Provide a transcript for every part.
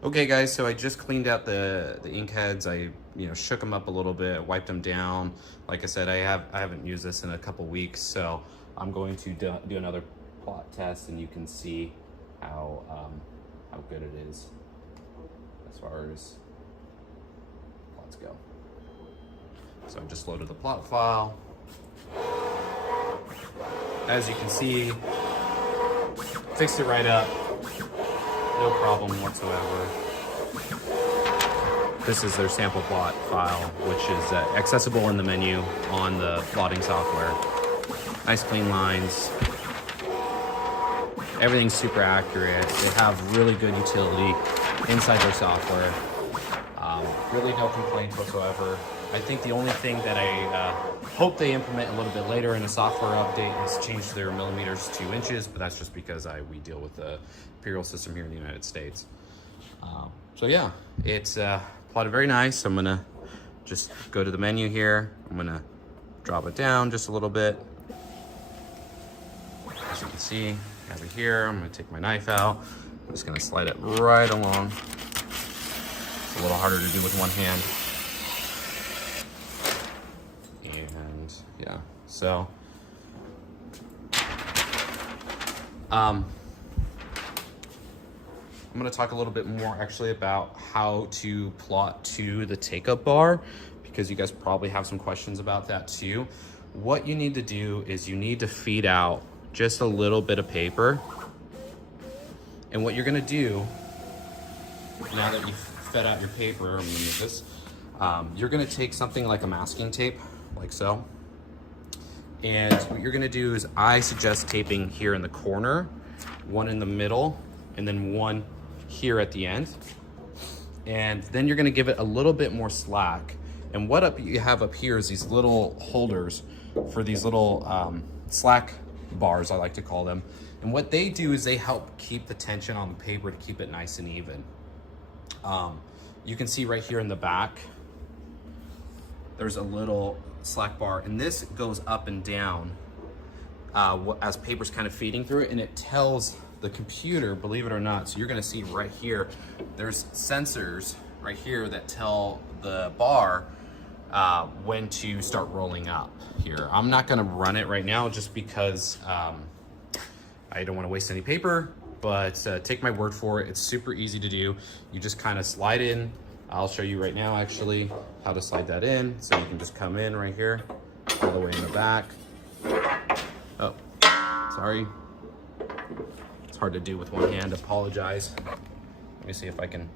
Okay guys, so I just cleaned out the ink heads. I shook them up a little bit, wiped them down. Like I said, I haven't used this in a couple weeks, so I'm going to do another plot test, and you can see how good it is as far as plots go. So I just loaded the plot file. As you can see, fixed it right up. No problem whatsoever. This is their sample plot file, which is accessible in the menu on the plotting software. Nice clean lines. Everything's super accurate. They have really good utility inside their software. Really no complaints whatsoever. I think the only thing that I hope they implement a little bit later in a software update is change their millimeters to inches, but that's just because we deal with the imperial system here in the United States. So yeah, it's plotted very nice. I'm gonna just go to the menu here. I'm gonna drop it down just a little bit. As you can see over here, I'm gonna take my knife out. I'm just gonna slide it right along. It's a little harder to do with one hand. And yeah, so I'm going to talk a little bit more actually about how to plot to the take-up bar, because you guys probably have some questions about that too. What you need to do is you need to feed out just a little bit of paper. And what you're going to do, now that you've fed out your paper, I'm going to move this, you're going to take something like a masking tape, like so. And what you're going to do is, I suggest taping here in the corner, one in the middle, and then one here at the end. And then you're gonna give it a little bit more slack. And what you have up here is these little holders for these little slack bars, I like to call them. And what they do is they help keep the tension on the paper to keep it nice and even. You can see right here in the back, there's a little slack bar, and this goes up and down as paper's kind of feeding through it, and it tells the computer, believe it or not. So you're gonna see right here, there's sensors right here that tell the bar when to start rolling up here. I'm not gonna run it right now just because I don't wanna waste any paper, but take my word for it, it's super easy to do. You just kind of slide in. I'll show you right now actually how to slide that in. So you can just come in right here, all the way in the back. Oh, sorry. It's hard to do with one hand, apologize. Let me see if I can.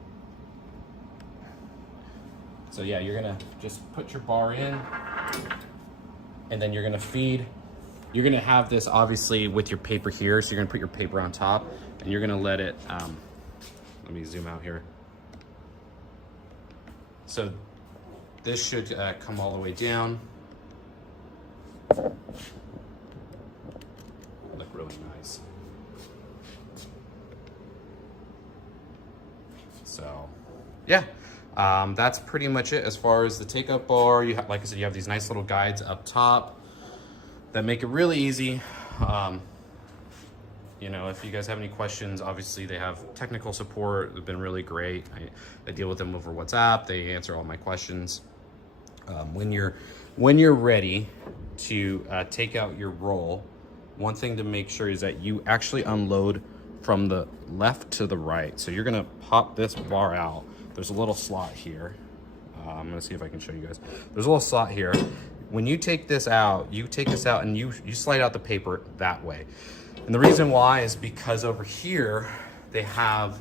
So yeah, you're gonna just put your bar in, and then you're gonna feed. You're gonna have this obviously with your paper here, so you're gonna put your paper on top, and you're gonna let it, let me zoom out here. So this should come all the way down. Look really nice. So yeah, that's pretty much it as far as the take-up bar. You have, like I said, you have these nice little guides up top that make it really easy. You know, if you guys have any questions, obviously they have technical support. They've been really great. I deal with them over WhatsApp. They answer all my questions. When you're ready to take out your roll, one thing to make sure is that you actually unload from the left to the right. So you're gonna pop this bar out. There's a little slot here. I'm gonna see if I can show you guys. There's a little slot here. When you take this out, and you slide out the paper that way. And the reason why is because over here, they have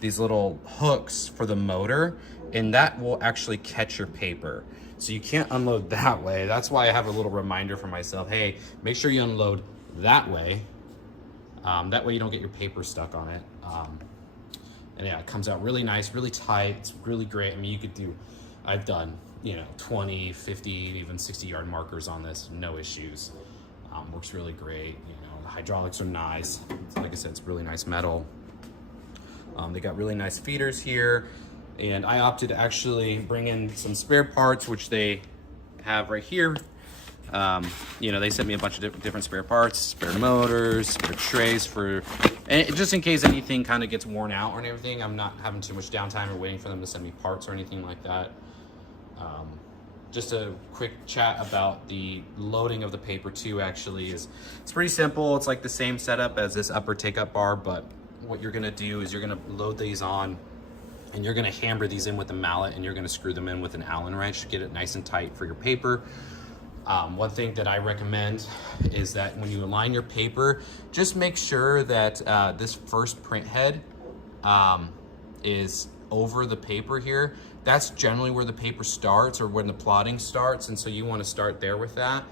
these little hooks for the motor, and that will actually catch your paper. So you can't unload that way. That's why I have a little reminder for myself. Hey, make sure you unload that way. That way you don't get your paper stuck on it. And yeah, it comes out really nice, really tight. It's really great. I mean, you could do, I've done, 20, 50, even 60-yard markers on this, no issues. Works really great. The hydraulics are nice. Like I said, it's really nice metal. They got really nice feeders here. And I opted to actually bring in some spare parts, which they have right here. You know, they sent me a bunch of different spare parts, spare motors, spare trays and just in case anything kind of gets worn out or anything, I'm not having too much downtime or waiting for them to send me parts or anything like that. Just a quick chat about the loading of the paper too, actually, it's pretty simple. It's like the same setup as this upper take-up bar, but what you're gonna do is you're gonna load these on and you're gonna hammer these in with a mallet, and you're gonna screw them in with an Allen wrench to get it nice and tight for your paper. One thing that I recommend is that when you align your paper, just make sure that this first print head is over the paper here. That's generally where the paper starts, or when the plotting starts, and so you want to start there with that.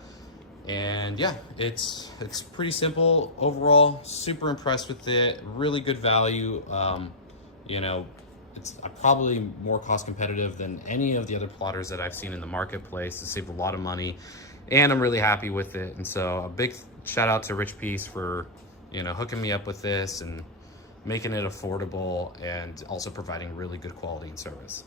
And yeah, it's pretty simple overall. Super impressed with it. Really good value. You know, it's probably more cost competitive than any of the other plotters that I've seen in the marketplace. It saved a lot of money, and I'm really happy with it. And so a big shout out to Richpeace for, you know, hooking me up with this and making it affordable, and also providing really good quality and service.